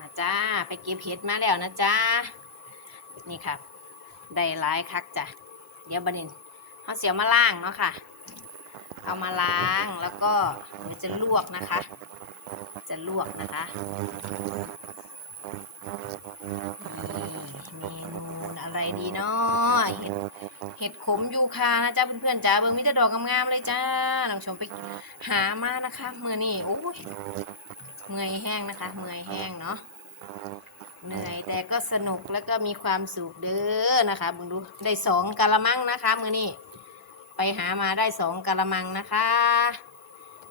มาจ้า ไปเก็บเห็ดมาแล้วนะจ้า นี่ครับได้หลายคักจ้ะ เดี๋ยวบันินเขาเสียวมาล่างเนาะค่ะ เอามาล้างแล้วก็จะลวกนะคะ จะลวกนะคะนี่เมนูอะไรดีเนาะเห็ดเห็ดขมยูคานะจ้าเพื่อนๆจ้าเบิ่งมิตรดอกงามๆเลยจ้าลองชมไปหามานะคะมือนี่โอ้ย เมื่อยแห้งนะคะ เมื่อยแห้งเนาะเหนื่อยแต่ก็สนุกแล้วก็มีความสุขเด้อนะคะเบิ่งดูได้สองกะละมังนะคะมือนี่ไปหามาได้สองกะละมังนะคะ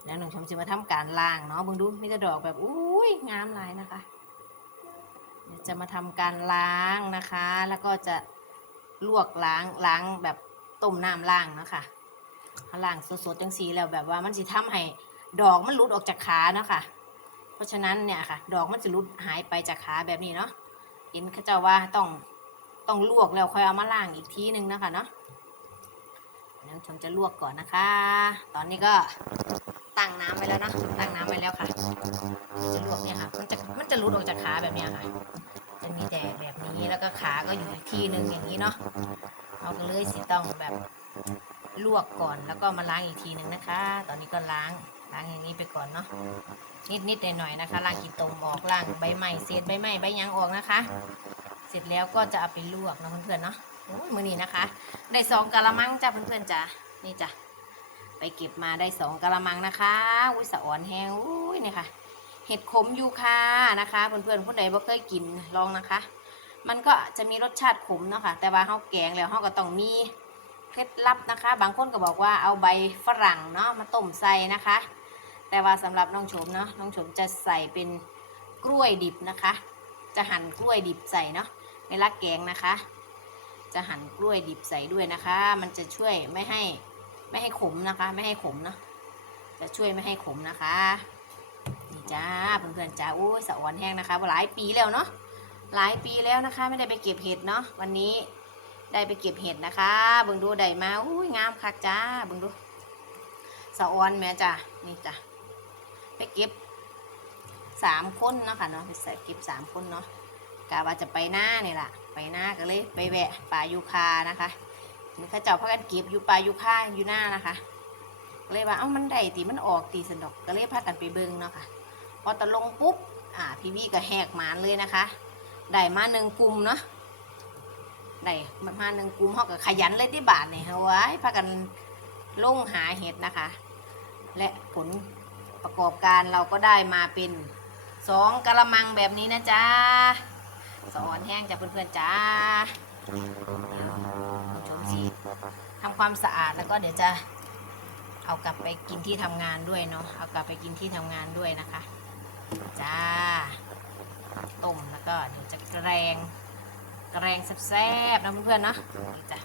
แล้วหนุ่มชมจะมาทำการล้างเนาะเบิ่งดูมีแต่ดอกแบบอุ้ยงามหลายนะคะเดี๋ยวจะมาทำการล้างนะคะ แล้วก็จะลวกล้างล้างแบบต้มน้ำล้างเนาะคะถ้าล้างสดๆจังสีแล้วแบบว่ามันสิทำให้ดอกมันหลุดออกจากขาเนาะค่ะ เพราะฉะนั้นเนี่ยค่ะ ดอกมันจะหลุดหายไปจากขาแบบนี้เนาะเห็นเขาเจ้าว่าต้องต้องลวกแล้วค่อยเอามาล้างอีกทีหนึงนะคะเนาะเดี๋ยวผมจะลวกก่อนนะคะ ตอนนี้ก็ตั้งน้ำไว้แล้วนะตั้งน้ำไว้แล้วค่ะ จะลวกเนี่ยค่ะ มันจะมันจะรุดออกจากขาแบบนี้ค่ะ จะมีแต่แบบนี้แล้วก็ขาก็อยู่อีกที่หนึ่งอย่างนี้เนาะเราก็เลยสิต้องแบบลวกก่อนแล้วก็มาล้างอีกทีหนึ่งนะคะ ตอนนี้ก็ล้าง ล้างอย่างนี้ไปก่อนเนาะนิดนิดหน่อยหน่อยๆนะคะล้างกีตมออกล้างใบไม้เศษใบไม้ใบยางออกนะคะ เสร็จแล้วก็จะเอาไปลวกเนาะเพื่อนๆเนาะมือนี้นะคะ ได้สองกะละมังจ้ะเพื่อนๆจ้ะนี่จ้ะไปเก็บมาได้สองกะละมังนะคะอุ้ยสะอ่อนแห้งอุ้ยนี่ค่ะ เห็ดขมยูคานะคะเพื่อนๆผู้ใดบ่เคยกินลองนะคะ มันก็จะมีรสชาติขมเนาะค่ะแต่ว่าเฮาแกงแล้วเฮาก็ต้องมีเคล็ดลับนะคะ บางคนก็บอกว่าเอาใบฝรั่งเนาะมาต้มใส่นะคะ แต่ว่าสำหรับน้องโฉมเนาะน้องโฉมจะใส่เป็นกล้วยดิบนะคะ จะหั่นกล้วยดิบใส่เนาะเวลาแกงนะคะ จะหั่นกล้วยดิบใส่ด้วยนะคะ มันจะช่วยไม่ให้ไม่ให้ขมนะคะ ไม่ให้ขมเนาะจะช่วยไม่ให้ขมนะคะนี่จ้าเพื่อนๆจ้าโอ้ยสะออนแห้งนะคะหลายปีแล้วเนาะหลายปีแล้วนะคะ ไม่ได้ไปเก็บเห็ดเนาะวันนี้ได้ไปเก็บเห็ดนะคะเบิ่งดูได้มาอุ้ยงามคักจ้าเบิ่งดูสะออนแม่จ้านี่จ้า ไปเก็บสามคนเนาะค่ะเนาะไปใส่เก็บสามคนเนาะกะว่าจะไปหน้านี่แหละไปหน้าก็เลยไปแวะป่ายูคานะคะนี่เข้าเจ้าพากันเก็บอยู่ป่ายูคาอยู่หน้านะคะก็เลยว่าเอ้ามันได้ตีมันออกตีสนดอกก็เลยพากันไปเบิ่งเนาะค่ะพอตะลงปุ๊บอ่าพี่วี่ก็แหกหมานเลยนะคะได้มาหนึ่งกลุ่มเนาะได้มาหนึ่งกลุ่มเขาก็ขยันเลยที่บาทเนี่ยเอาไว้พากันลงหาเห็ดนะคะ และผล ประกอบการเราก็ได้มาเป็นสองกะละมังแบบนี้นะจ๊ะสอนแห้งจากเพื่อนๆจ้าชมสีทำความสะอาดแล้วก็เดี๋ยวจะเอากลับไปกินที่ทำงานด้วยเนาะเอากลับไปกินที่ทำงานด้วยนะคะจ้าต้มแล้วก็เดี๋ยวจะแกรงแกรงแซ่บๆนะเพื่อนๆเนาะจ้ะ